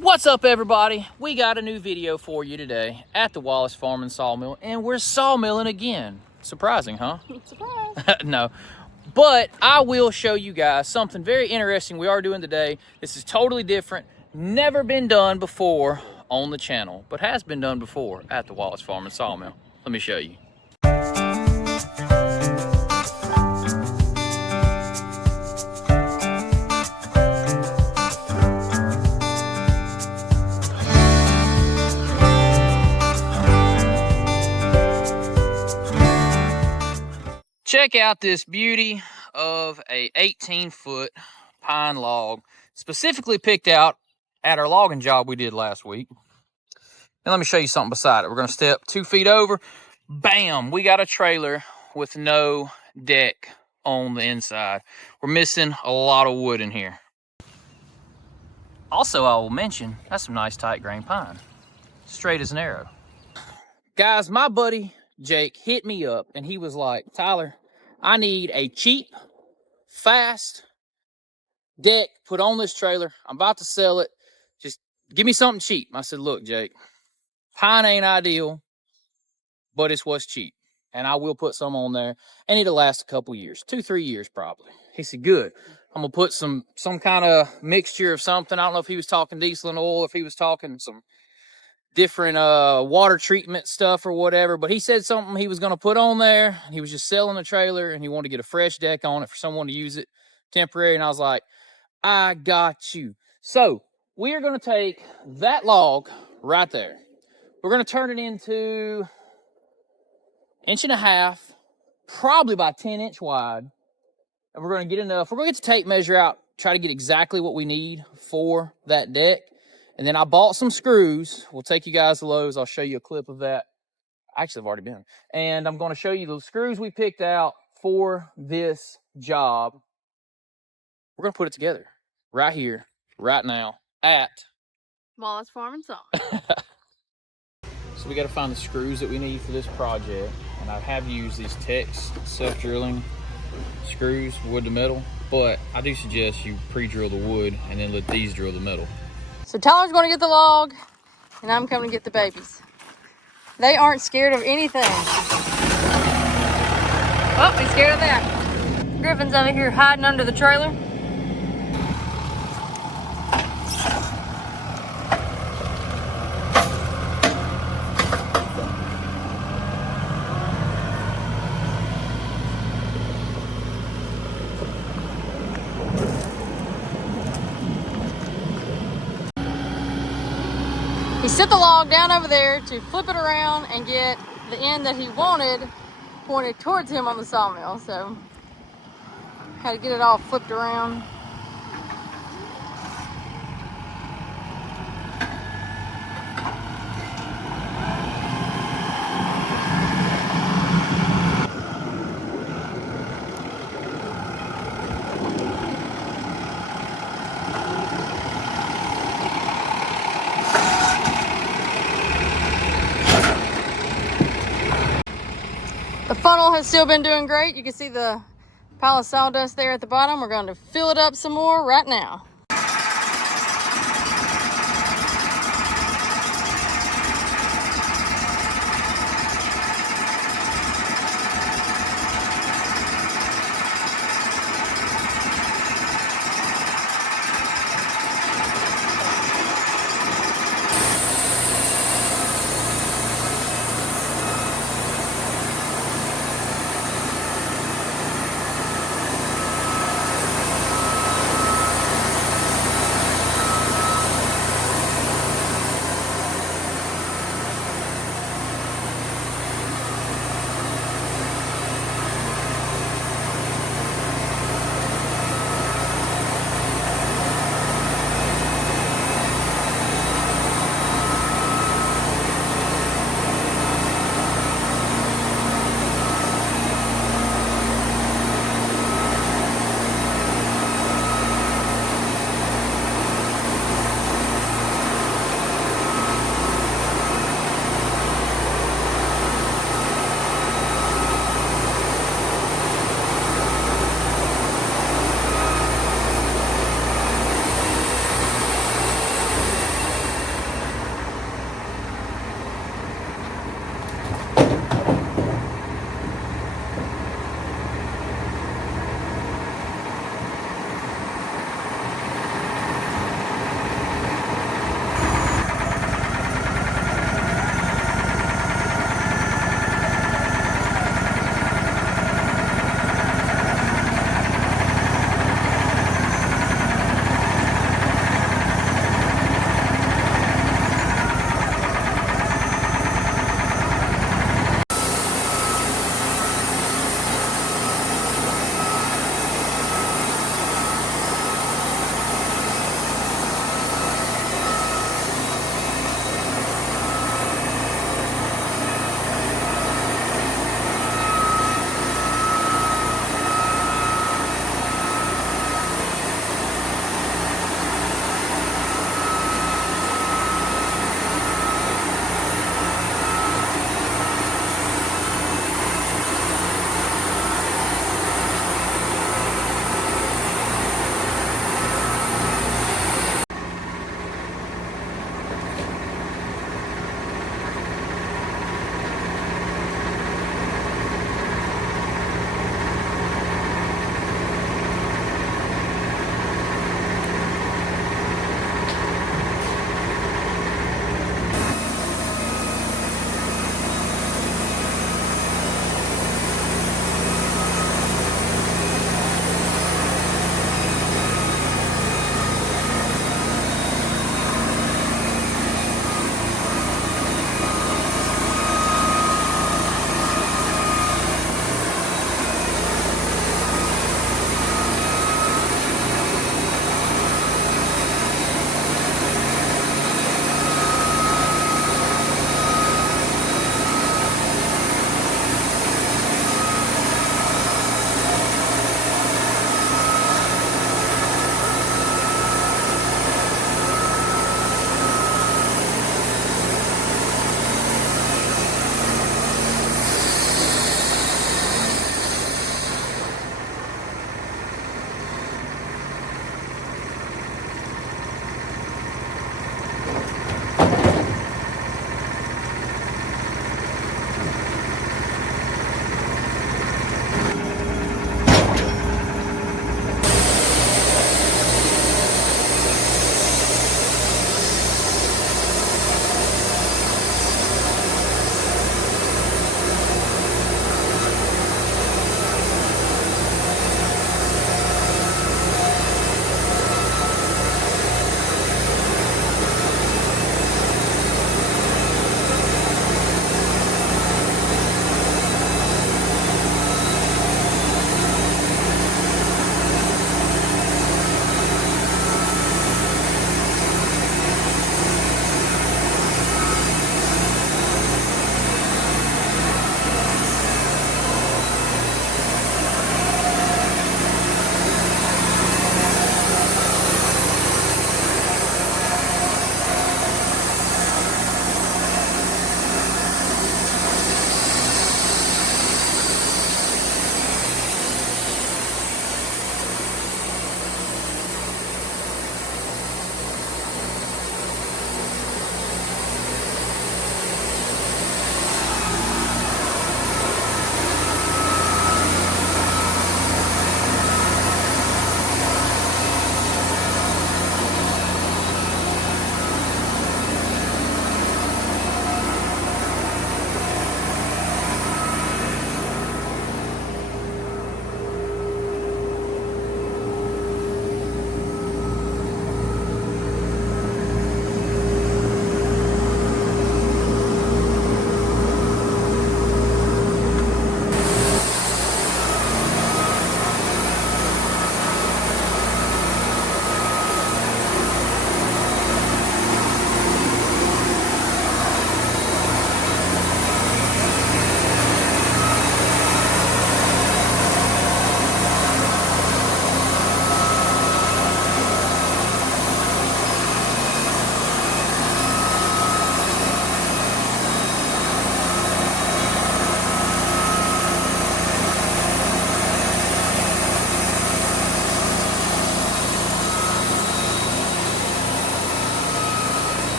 What's up, everybody? We got a new video for you today at the Wallace Farm and Sawmill, and we're sawmilling again. Surprising, huh? Surprise. No, but I will show you guys something very interesting we are doing today. This is totally different, never been done before on the channel, but has been done before at the Wallace Farm and Sawmill. Let me show you. Check out this beauty of a 18-foot pine log, specifically picked out at our logging job we did last week. And let me show you something beside it. We're gonna step 2 feet over. Bam, we got a trailer with no deck on the inside. We're missing a lot of wood in here. Also, I will mention, that's some nice tight grain pine. Straight as an arrow. Guys, my buddy Jake hit me up and he was like, Tyler, I need a cheap, fast deck put on this trailer. I'm about to sell it. Just give me something cheap. I said, look, Jake, pine ain't ideal, but it's what's cheap. And I will put some on there and it'll last a couple years, 2-3 years probably. He said, good. I'm gonna put some kind of mixture of something. I don't know if he was talking diesel and oil, if he was talking some different water treatment stuff or whatever, but he said something he was going to put on there. He was just selling the trailer and he wanted to get a fresh deck on it for someone to use it temporary. And I was like, I got you. So we are going to take that log right there. We're going to turn it into 1.5 inches, probably by 10-inch wide. And we're going to get enough. We're going to get the tape measure out, try to get exactly what we need for that deck. And then I bought some screws. We'll take you guys to Lowe's. I'll show you a clip of that. Actually, I've already been. And I'm going to show you the screws we picked out for this job. We're going to put it together right here, right now, at Wallace Farm and Sawmill. So we got to find the screws that we need for this project. And I have used these Tex self-drilling screws, wood to metal. But I do suggest you pre-drill the wood and then let these drill the metal. So Tyler's going to get the log, and I'm coming to get the babies. They aren't scared of anything. Oh, he's scared of that. Griffin's over here hiding under the trailer. He set the log down over there to flip it around and get the end that he wanted pointed towards him on the sawmill. So, had to get it all flipped around. The funnel has still been doing great. You can see the pile of sawdust there at the bottom. We're going to fill it up some more right now.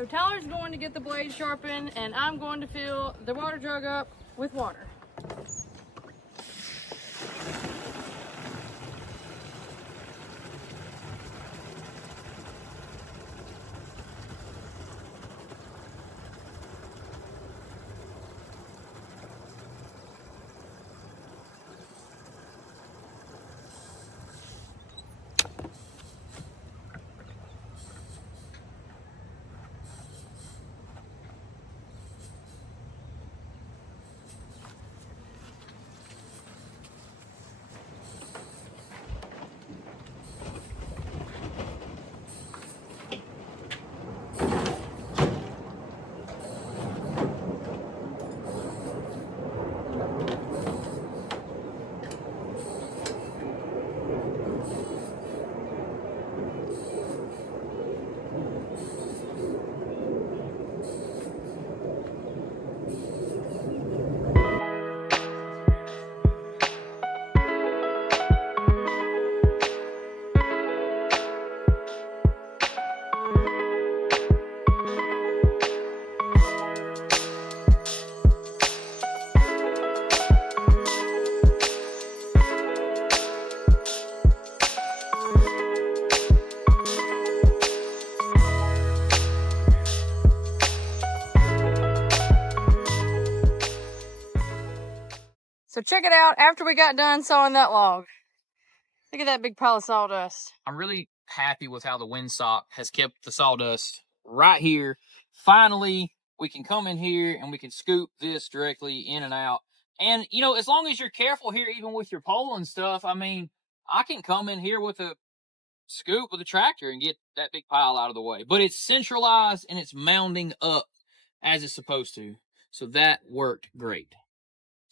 So Tyler's going to get the blade sharpened, and I'm going to fill the water jug up with water. So check it out after we got done sawing that log. Look at that big pile of sawdust. I'm really happy with how the windsock has kept the sawdust right here. Finally, we can come in here and we can scoop this directly in and out. And, you know, as long as you're careful here, even with your pole and stuff, I mean, I can come in here with a scoop with a tractor and get that big pile out of the way. But it's centralized and it's mounding up as it's supposed to. So that worked great.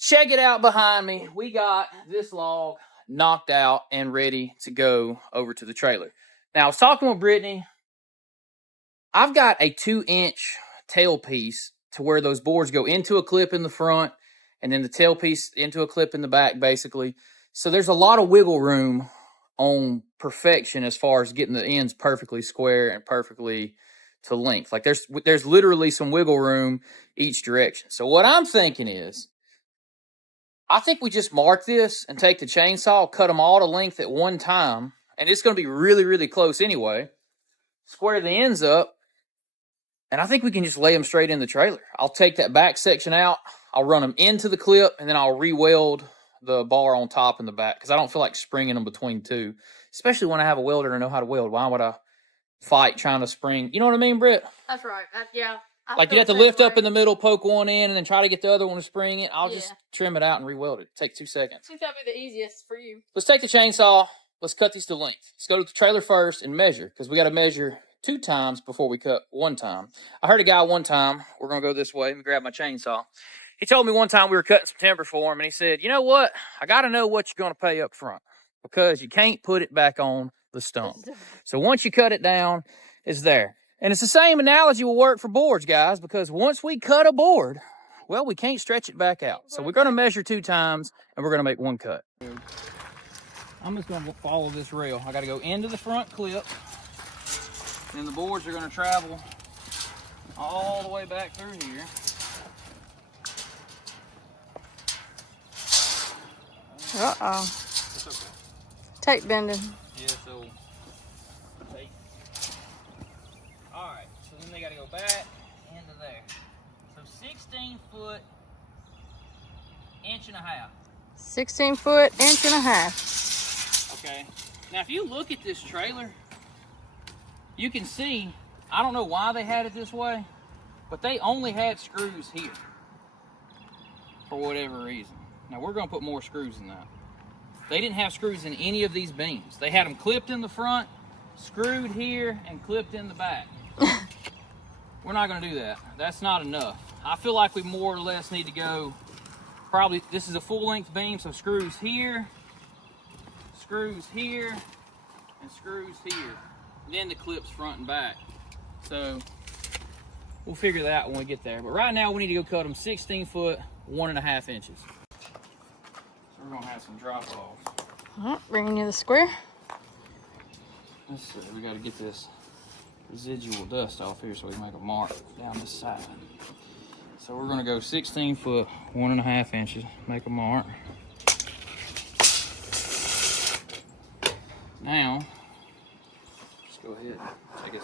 Check it out behind me. We got this log knocked out and ready to go over to the trailer. Now, I was talking with Brittany. I've got a 2-inch tailpiece to where those boards go into a clip in the front and then the tailpiece into a clip in the back, basically. So there's a lot of wiggle room on perfection as far as getting the ends perfectly square and perfectly to length. Like there's literally some wiggle room each direction. So what I'm thinking is, I think we just mark this and take the chainsaw, cut them all to length at one time, and it's going to be really, really close anyway. Square the ends up, and I think we can just lay them straight in the trailer. I'll take that back section out, I'll run them into the clip, and then I'll re-weld the bar on top and the back, because I don't feel like springing them between two, especially when I have a welder and know how to weld. Why would I fight trying to spring? You know what I mean, Britt? That's right. Yeah. Like you have to lift up in the middle, poke one in, and then try to get the other one to spring it. I'll just trim it out and re-weld it. Take 2 seconds. I think that'd be the easiest for you. Let's take the chainsaw. Let's cut these to length. Let's go to the trailer first and measure, because we got to measure 2 times before we cut 1 time. I heard a guy one time, we're going to go this way. Let me grab my chainsaw. He told me one time we were cutting some timber for him, and he said, you know what? I got to know what you're going to pay up front, because you can't put it back on the stump. So once you cut it down, it's there. And it's the same analogy will work for boards, guys, because once we cut a board, well, we can't stretch it back out. So we're going to measure 2 times, and we're going to make 1 cut. I'm just going to follow this rail. I got to go into the front clip, and the boards are going to travel all the way back through here. Uh-oh. It's okay. Tape bending. Yeah, so tape. All right, so then they got to go back into there. So 16 foot, 1.5 inches. 16 foot, 1.5 inches. Okay. Now, if you look at this trailer, you can see, I don't know why they had it this way, but they only had screws here for whatever reason. Now, we're going to put more screws in that. They didn't have screws in any of these beams. They had them clipped in the front, screwed here, and clipped in the back. We're not going to do that. That's not enough. I feel like we more or less need to go, probably, this is a full-length beam, so screws here, and screws here. And then the clips front and back. So we'll figure that out when we get there. But right now we need to go cut them 16 foot, 1.5 inches. So we're gonna have some drop offs. All right, bringing you the square. Let's see, we gotta get this residual dust off here so we can make a mark down this side. So we're gonna go 16 foot, 1.5 inches, make a mark. Now, let's go ahead and take this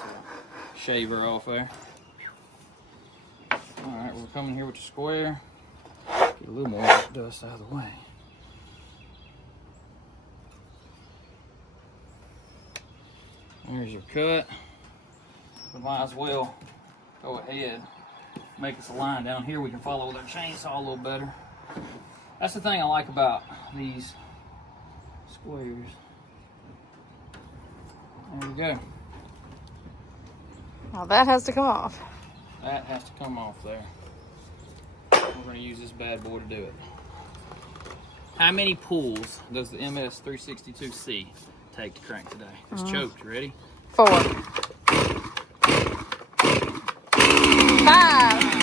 shaver off there. All right, we're coming here with the square. Get a little more dust out of the way. There's your cut. We might as well go ahead, make us a line down here. We can follow with our chainsaw a little better. That's the thing I like about these squares. There we go. Now that has to come off. That has to come off there. We're going to use this bad boy to do it. How many pulls does the MS 362C take to crank today? It's choked. Ready? 4. 5.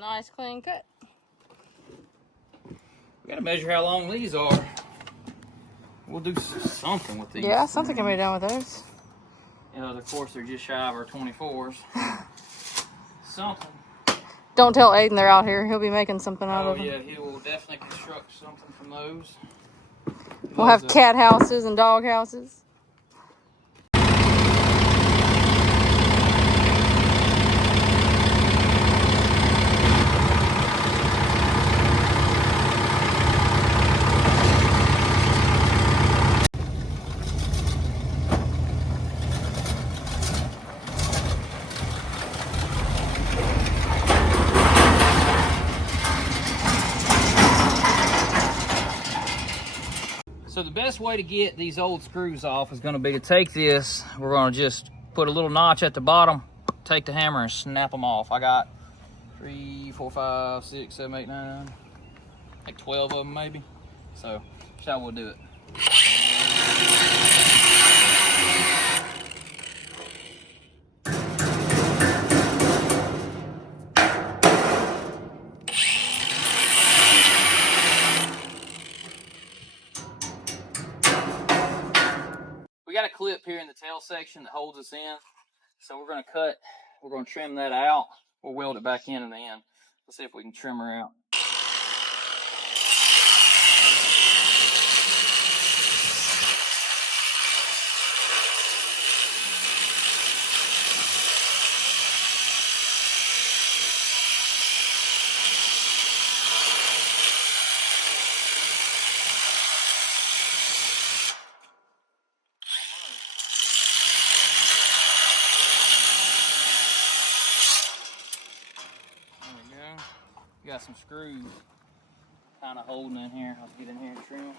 Nice clean cut. We gotta measure how long these are. We'll do something with these. Yeah, something can be done with those. You know, of course, they're just shy of our 24s. Something. Don't tell Aiden they're out here. He'll be making something out of them. Oh yeah, he will definitely construct something from those. We'll have cat houses and dog houses. So the best way to get these old screws off is going to be to take this. We're going to just put a little notch at the bottom, take the hammer and snap them off. I got 3, 4, 5, 6, 7, 8, 9, like 12 of them maybe. So that's how we'll do it. We got a clip here in the tail section that holds us in. So we're going to trim that out. We'll weld it back in the end. Let's see if we can trim her out. We got some screws kind of holding in here. Let's get in here and trim.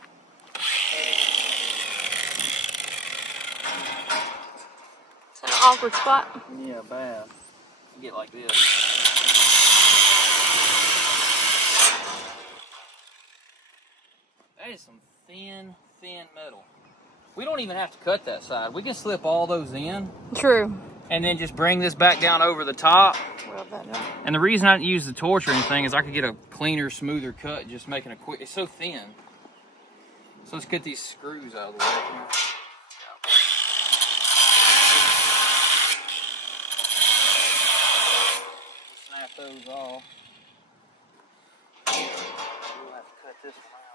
It's an awkward spot. Yeah, bad. Get like this. That is some thin metal. We don't even have to cut that side. We can slip all those in. True. And then just bring this back down over the top. Weld that up. And the reason I didn't use the torch or anything is I could get a cleaner, smoother cut just making a quick. It's so thin. So let's get these screws out of the way here. Snap those off. We'll have to cut this one out.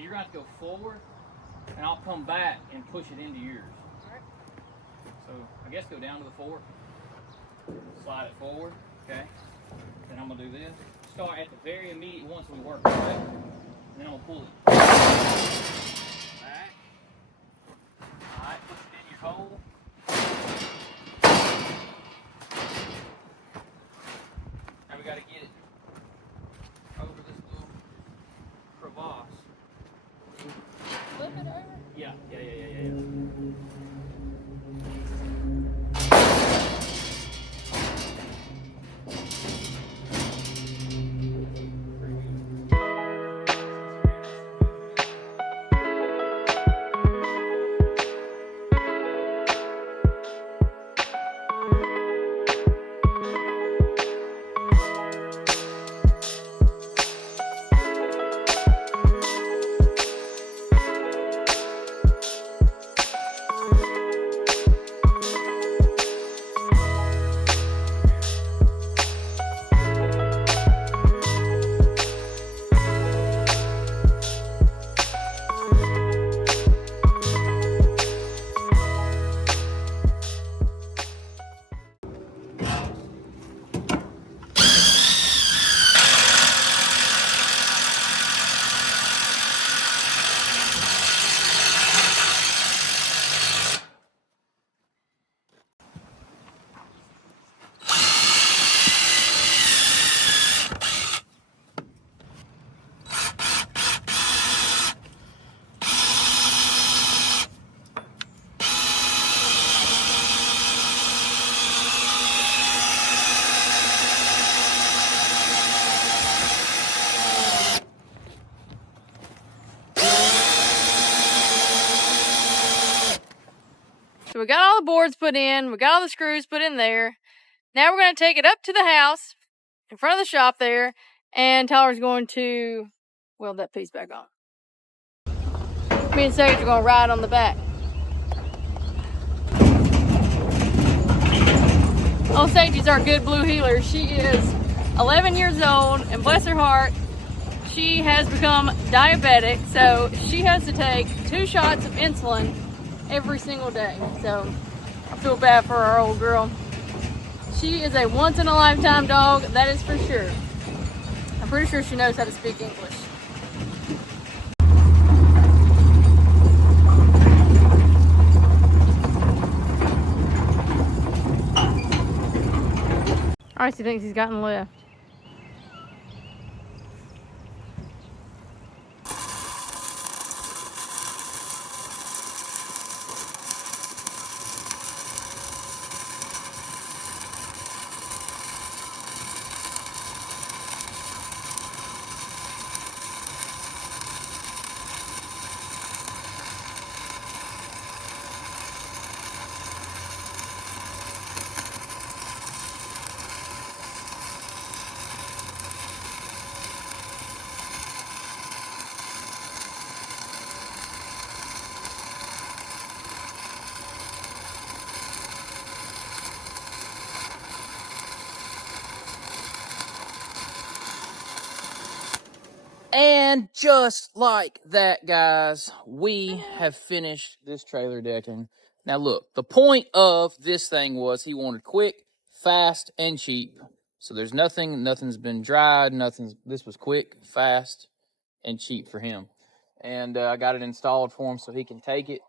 So you're going to have to go forward, and I'll come back and push it into yours. All right. So I guess go down to the fork, slide it forward, okay? Then I'm going to do this. Start at the very immediate one so we work our way. And then I'm going to pull it back. All right, push it in your hole. Now we got to get it over this little crevasse. Flip it over? Yeah. So we got all the boards put in, we got all the screws put in there. Now we're going to take it up to the house in front of the shop there, and Tyler's going to weld that piece back on. Me and Sage are going to ride on the back. Oh, Sage is our good blue healer. She is 11 years old, and bless her heart, she has become diabetic, so she has to take 2 shots of insulin every single day. So I feel bad for our old girl. She is a once-in-a-lifetime dog, that is for sure. I'm pretty sure she knows how to speak English. Alright, he thinks he's gotten left. And just like that, guys, we have finished this trailer decking. Now look, the point of this thing was he wanted quick, fast, and cheap. So there's nothing's been dried, this was quick, fast, and cheap for him. And I got it installed for him so he can take it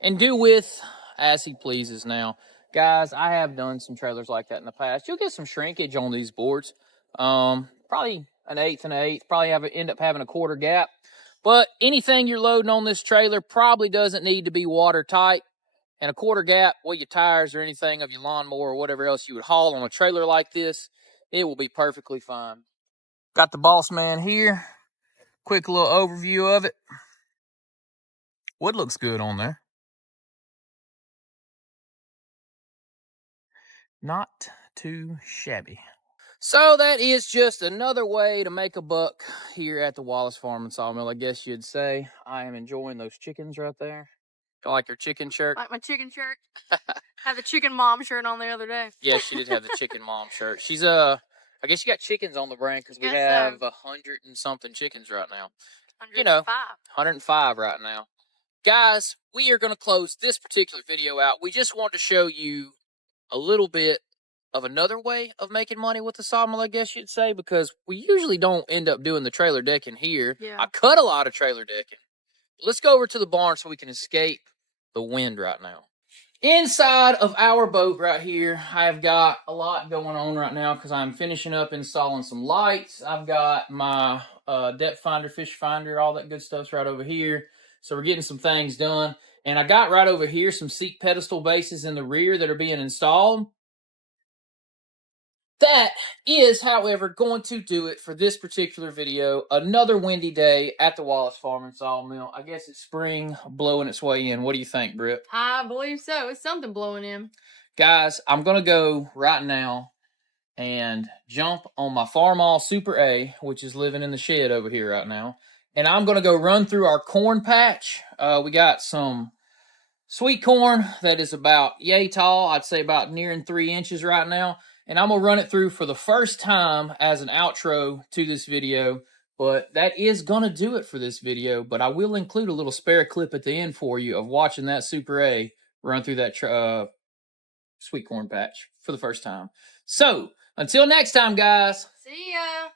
and do with as he pleases. Now, guys, I have done some trailers like that in the past. You'll get some shrinkage on these boards. Probably an eighth and an eighth. Probably end up having a quarter gap. But anything you're loading on this trailer probably doesn't need to be watertight. And a quarter gap, well, your tires or anything of your lawnmower or whatever else you would haul on a trailer like this, it will be perfectly fine. Got the Boss Man here. Quick little overview of it. Wood looks good on there. Not too shabby. So that is just another way to make a buck here at the Wallace Farm and Sawmill, I guess you'd say. I am enjoying those chickens right there. You like your chicken shirt? Like my chicken shirt. Had the chicken mom shirt on the other day. Yeah, she did have the chicken mom shirt. She's I guess you got chickens on the brain because we have 100 and something chickens right now. 105 right now. Guys, we are going to close this particular video out. We just want to show you a little bit of another way of making money with the sawmill, I guess you'd say, because we usually don't end up doing the trailer decking here. Yeah. I cut a lot of trailer decking. Let's go over to the barn so we can escape the wind right now. Inside of our boat right here, I've got a lot going on right now because I'm finishing up installing some lights. I've got my depth finder, fish finder, all that good stuff's right over here. So we're getting some things done. And I got right over here some seat pedestal bases in the rear that are being installed. That is, however, going to do it for this particular video. Another windy day at the Wallace Farm and Sawmill. I guess it's spring blowing its way in. What do you think, Britt? I believe so. It's something blowing in. Guys, I'm going to go right now and jump on my Farmall Super A, which is living in the shed over here right now. And I'm going to go run through our corn patch. We got some sweet corn that is about yay tall. I'd say about nearing 3 inches right now. And I'm going to run it through for the first time as an outro to this video. But that is going to do it for this video. But I will include a little spare clip at the end for you of watching that Super A run through that sweet corn patch for the first time. So, until next time, guys. See ya.